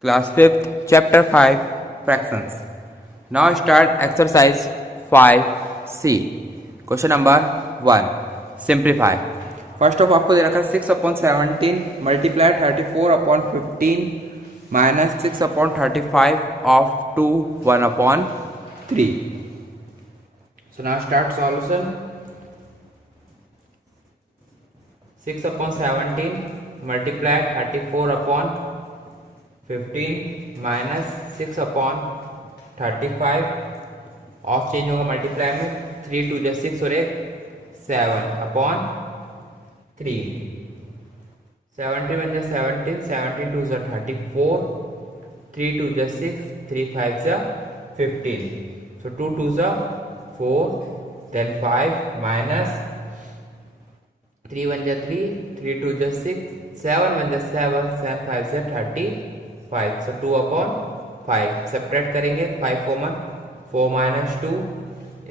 Class 5th, Chapter 5, Fractions. Now start exercise 5C. Question number 1. Simplify. First of आपको दे रखा है 6/17 multiply 34/15 minus 6/35 of 2 1/3. So now start solution. 6/17 multiply 34/15 minus 6/35 of change होगा multiply में 3 2 जा 6 और 7/3 70 1 जा 17 17 2 जा 34 3 2 जा 6 3 5 जा 15 so 2 2 जा 4 then 5 minus 3 1 जा 3 3 2 जा 6 7 1 जा 7 7 5 जा 35 so 2/5 सेपरेट करेंगे 5 common 4 minus 2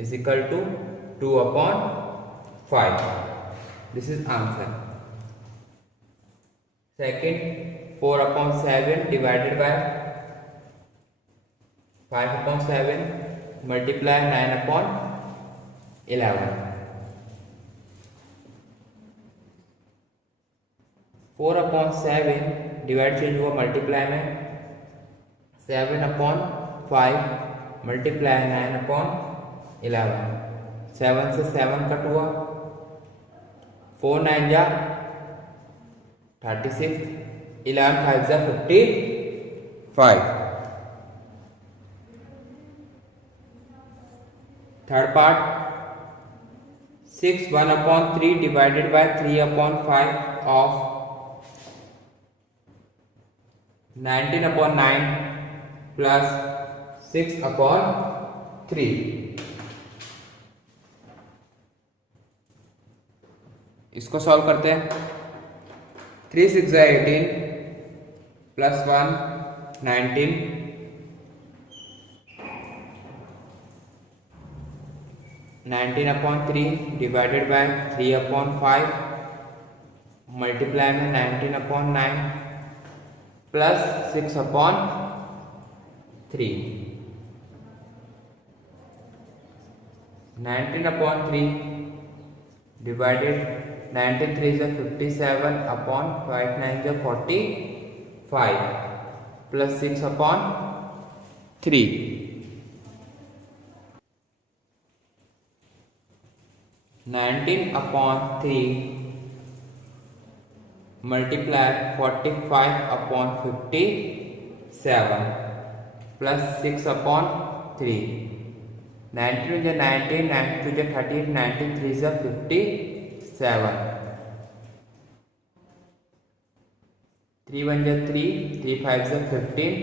is equal to 2/5. This is answer. Second 4/7 divided by 5/7 multiply 9/11. 4/7 divide change हुआ मल्टीप्लाई में 7/5 मल्टीप्लाई 9/11 7 से 7 कट हुआ 4 9 जा 36 11 5 जा 55 third part 6 1/3 divided by 3/5 of 19/9 plus 6/3 इसको सॉल्व करते हैं 3 6 18 प्लस 1 19 19/3 डिवाइडेड बाय 3/5 मल्टीप्लाई में 19/9 plus 6/3 19/3 divided 19 3 is 57/5 9 is 45 plus 6/3 19/3 multiply 45/57 plus 6/3 19 is 19 92 is 38 93 is 57 3 1 is 3 3 5 is 15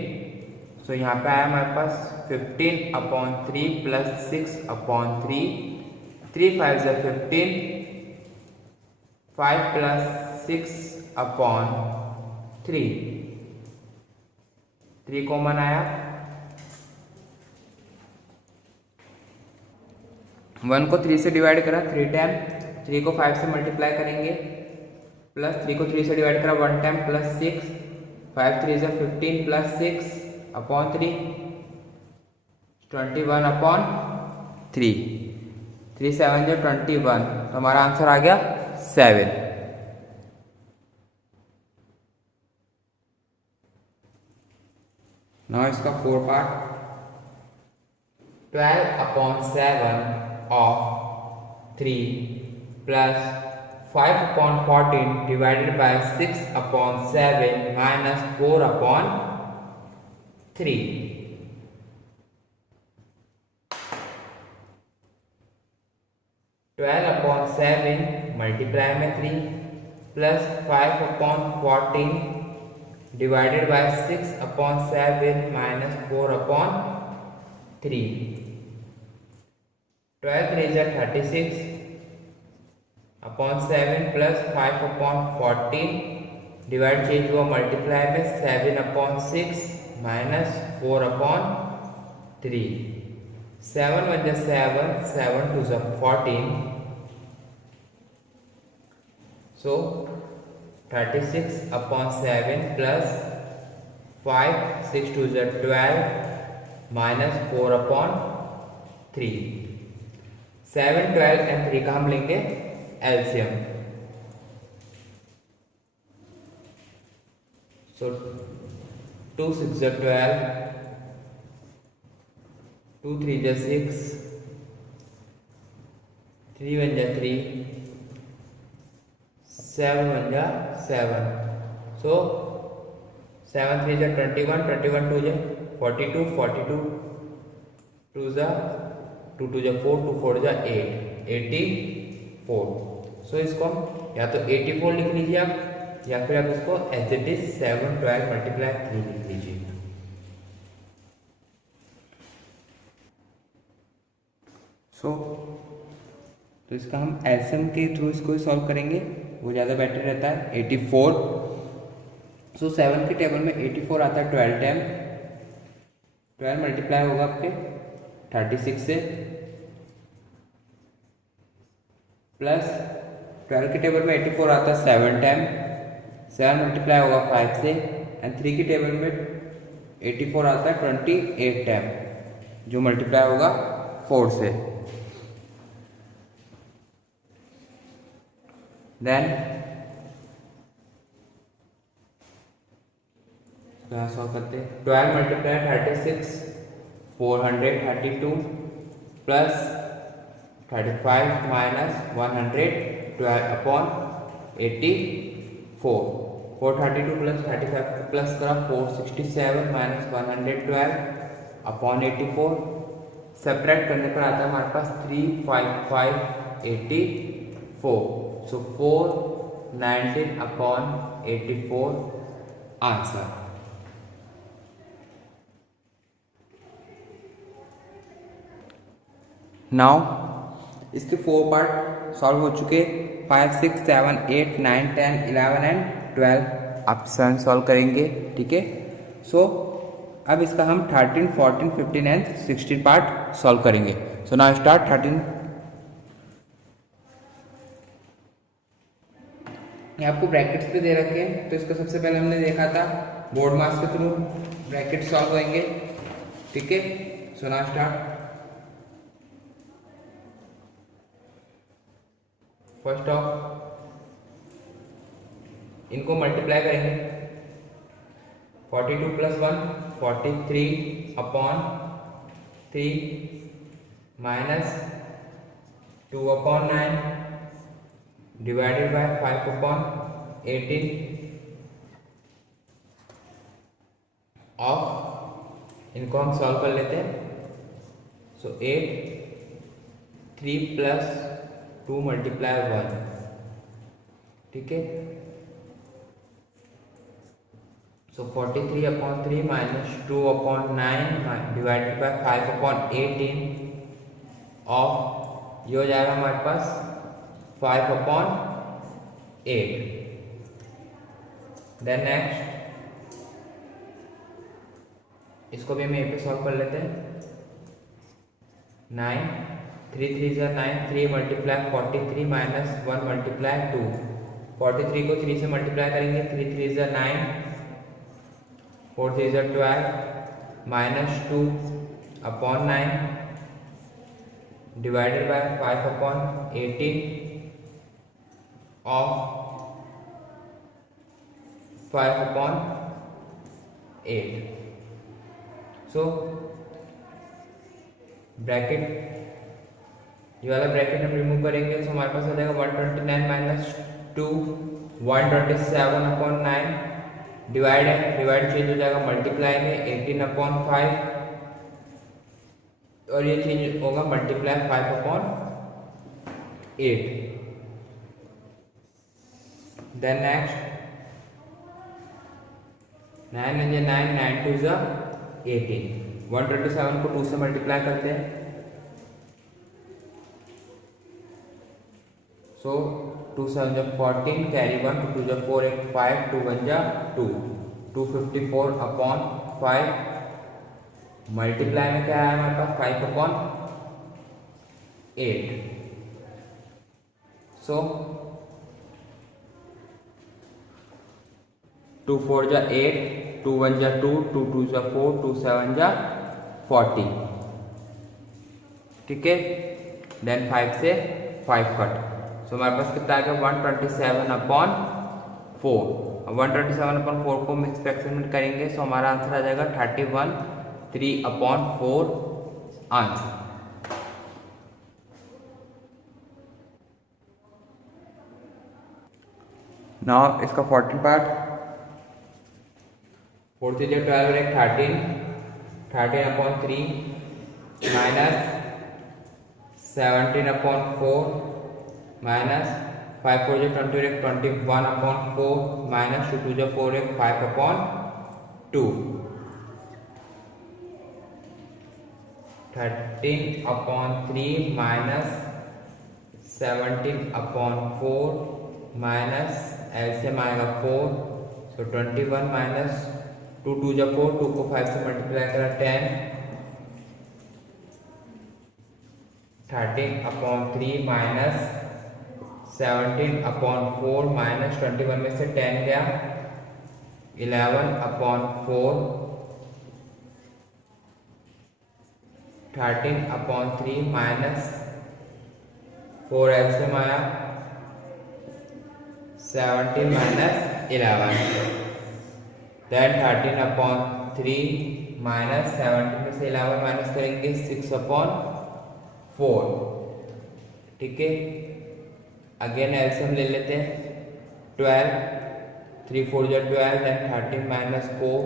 so यहाँ पे आया हमारे पास 15/3 plus 6/3 3 5 is 15 5 plus 6/3 3 कॉमन आया 1 को 3 से डिवाइड करा 3 टाइम 3 को 5 से मल्टीप्लाई करेंगे प्लस 3 को 3 से डिवाइड करा 1 टाइम प्लस 6 5 3 is 15 प्लस 6/3 21/3 3 7 जो 21 तो हमारा आंसर आ गया 7 नाउ इसका 4 part 12/7 of 3 plus 5/14 divided by 6/7 minus 4/3 12/7 multiply में 3 plus 5/14 divided by 6/7 minus 4/3 12 3 is 36/7 plus 5/14 divide change हुआ मल्टीप्लाई में 7/6 minus 4/3 7 1 is 7 7 2 is 14 so 36/7 plus 5, 6 2 is 12 minus 4 upon 3. 7, 12 and 3 का हम लेंगे LCM. So 2 6 is 12, 2 3 is 6, 3 1 is 3, 7 1 is 7. So 7 3 is 21, 21 2 is 42, 42 2 is 2 2 is 4, 2 4 is 8, 84. सो इसको हम या तो 84 लिख लीजिए आप, या फिर आप इसको एज इट इज 7 12 मल्टीप्लाई 3 लिख लीजिए. तो इसका हम एलसीएम के थ्रू इसको सॉल्व करेंगे, वो ज़्यादा बेटर रहता है. 84. सो 7 के टेबल में 84 आता है 12 टाइम. 12 मल्टीप्लाई होगा आपके 36 से, प्लस 12 के टेबल में 84 आता है 7 टाइम. 7 मल्टीप्लाई होगा 5 से, एंड 3 के टेबल में 84 आता है 28 टाइम, जो मल्टीप्लाई होगा 4 से. देन सॉल्व करते हैं. 12 multiply 36 432 plus 35 minus 112 upon 84. 432 plus 35 plus करा 467 माइनस 112 अपॉन 84. सेपरेट करने पर आता है हमारे पास 35584. सो 419 अपॉन 84 आंसर. नाउ इसके 4 पार्ट सॉल्व हो चुके. 5 6 7 8 9 10 11 एंड 12 आप 7 सॉल्व करेंगे. ठीक है. सो अब इसका हम 13 14 15 एंड 16 पार्ट सॉल्व करेंगे. So now start. 13 ये आपको ब्रैकेट्स पे दे रखे हैं, तो इसको सबसे पहले हमने देखा था बोर्ड मास के थ्रू ब्रैकेट सॉल्व होंगे. ठीक है. So now start. First of इनको मल्टीप्लाई करेंगे. 42 plus 1 43 upon 3 minus 2 upon 9 divided by 5 upon 18 of. इनको हम सॉल्व कर लेते हैं. सो 8 3 प्लस 2 मल्टीप्लाई 1. ठीक है. सो 43 upon 3 minus 2 upon 9 divided by 5 upon 18 of. ये हो जाएगा हमारे पास 5 अपॉन 8. देन नेक्स्ट इसको भी हम यहीं पे सॉल्व कर लेते हैं. 9 3 3 is 9, 3 मल्टीप्लाई 43 माइनस 1 मल्टीप्लाई 2. 43 को 3 से मल्टीप्लाई करेंगे. 3 3 is 9, 4 3 is 12 minus 2 upon 9 divided by 5 upon 18 of 5 upon 8. So bracket, ये वाला ब्रैकेट हम रिमूव करेंगे. सो हमारे पास आ जाएगा 129 माइनस 2 127 अपॉन 9 डिवाइड है. डिवाइड चेंज हो जाएगा मल्टीप्लाई में 18 अपॉन 5, और ये चेंज होगा multiply 5 upon 8. Then next 9 9 9 9 2 is 18. 127 को 2 से मल्टीप्लाई करते हैं. सो 2 7 is 14 carry 1 2 2 is 4 8 5 2 1 is 2 254 upon 5 multiply में क्या है हमारे पास 5 अपॉन 8. सो 2 4 is 8 2 1 जा 2, 2 2 जा 4, 2 7 जा 40, ठीक है। देन 5 से 5 कट, सो हमारे पास कितना आ गया 127/4। 127/4 को मिक्स फ्रैक्शन में करेंगे, सो हमारा आंसर आ जाएगा 31/3/4 आंसर। नाउ इसका 14 पार्ट, 4 3 12 और 13, 13/3 माइनस 17/4 माइनस 5 4 20 और 21/4 माइनस 2 2 4 5/2, 13/3 माइनस 17/4 माइनस एलसीएम आएगा 4, सो 21 माइनस 2 2 जा 4, 2 को 5 से मल्टीप्लाई करा 10, 13/3 माइनस 17/4 माइनस 21 में से 10 गया 11/4, 13/3 माइनस 4 एलसीएम आया 17 माइनस 11, देन 13/3 माइनस 17 में से 11 माइनस करेंगे 6/4, ठीक है। अगेन एलसीएम ले लेते हैं 12, 3 4 जा 12, देन 13 माइनस 4,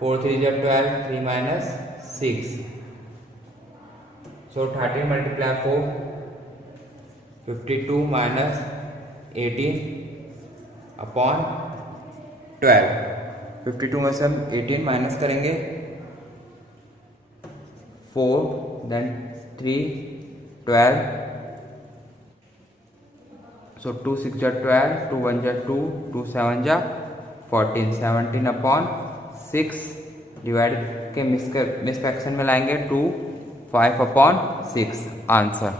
4 3 जा 12, 3 माइनस 6, सो 13 मल्टीप्लाई 4, 52 माइनस 18/12, 52 में से हम 18 माइनस करेंगे 4, देन 3 12, सो 2 6 जा 12, 2 1 जा 2, 2 7 जा 14, 17/6 डिवाइड के मिस फ्रैक्शन में लाएंगे 2 5/6 आंसर।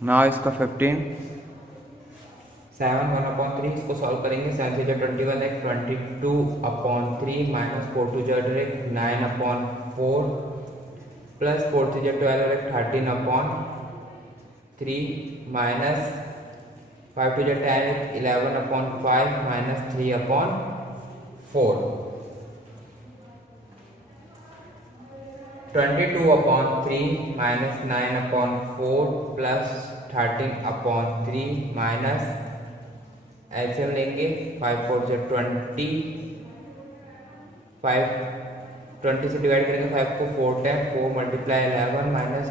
नाउ इसका 15, 7 1/3 इसको सॉल्व करेंगे, 7 से 21 है 22/3 माइनस 4 2 जा 9/4 प्लस 4 3 जा 12 है 13/3 माइनस 5 2 जा 10 है 11/5 minus 3/4, 22/3 minus 9/4 plus 13/3 minus LCM लेंगे 5 4 से 20, 5 20 से डिवाइड करेंगे 5 को 4 10, 4 मल्टीप्लाई 11 माइनस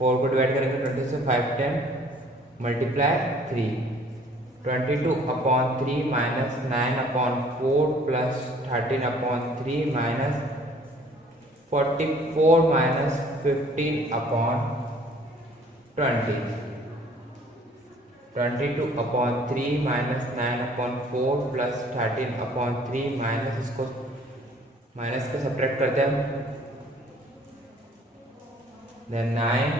4 को डिवाइड करेंगे 20 से 5 10 multiply 3, 22/3 minus 9/4 plus 13/3 minus 44 minus 15/20, 22/3 minus 9/4 plus 13/3 minus इसको माइनस को सब्ट्रैक्ट करते हैं, देन 9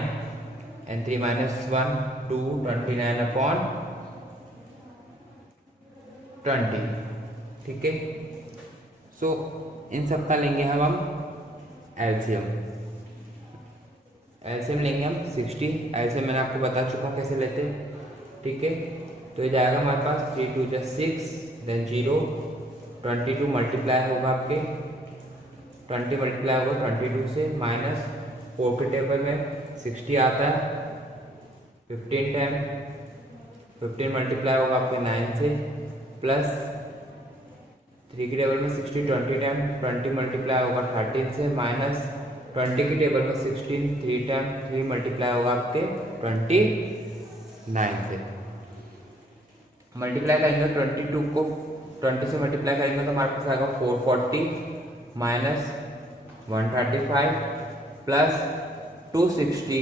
and 3 minus 1 2 29/20, ठीक है। सो इन सब का लेंगे हम एलसीएम लेंगे हम 60, एलसीएम मैंने आपको बता चुका हूँ कैसे लेते हैं, ठीक है। तो ये जाएगा हमारे पास 3 2 जा 6, देन 0, 22 मल्टीप्लाई होगा आपके 20 मल्टीप्लाई होगा 22 से, माइनस 4 के टेबल में 60 आता है 15 टाइम, 15 मल्टीप्लाई होगा आपके 9 से, प्लस 3 के टेबल में 60 20 टाइम 20 मल्टीप्लाई होगा 13 से, माइनस 20 के टेबल में 16 3 टाइम 3 मल्टीप्लाई होगा आपके 29 से। मल्टीप्लाई करेंगे 22 को 20 से मल्टीप्लाई करेंगे तो हमारे पास आएगा 440 माइनस 135 प्लस 260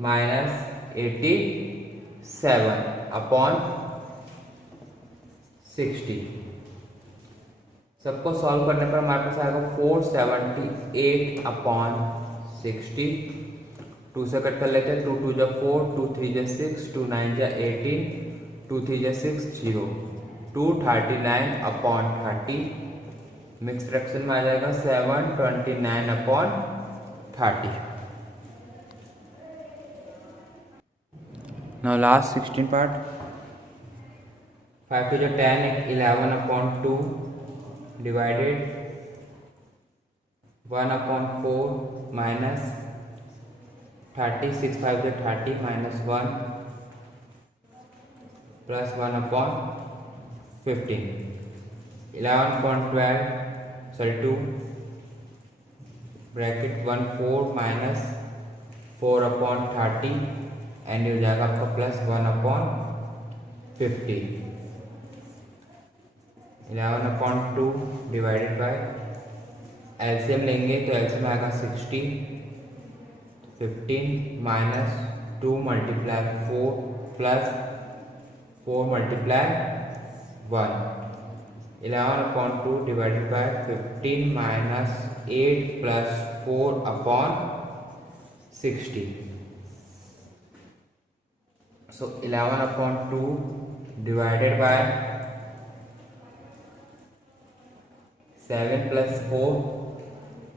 माइनस 87/60। सबको सॉल्व करने पर हमारे पास आएगा 478/60। 2 से कट कर लेते हैं, 2 2 जा 4, 2 3 जा 6, 2 9 जा 18, 2 3 जा 6 0, 239 अपॉन 30, मिक्स फ्रैक्शन में आ जाएगा 729 upon 30। Now last 16 part. 5 to the 10, 11 upon 2 divided 1 upon 4 minus 30, 6 5 to 30 minus 1 plus 1 upon 15, 11 upon 12, sorry 2 bracket 1 4 minus 4 upon 30 and ये हो जाएगा आपका plus 1 upon 50, 11 upon 2 divided by LCM लेंगे तो एलसीएम आएगा 60, 15 minus 2 multiply 4 plus 4 multiply 1, 11 upon 2 divided by 15 minus 8 plus 4 upon 60। So 11 upon 2 divided by 7 plus 4,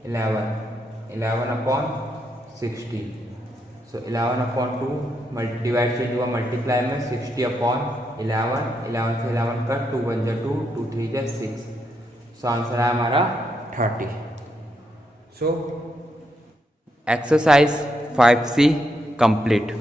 11 upon 60। So 11 upon 2 divide से हुआ multiply में 60 अपॉन 11, 11 से 11 का 2 1 जा 2, 2 3 जा 6। सो आंसर है हमारा 30। So exercise 5C complete.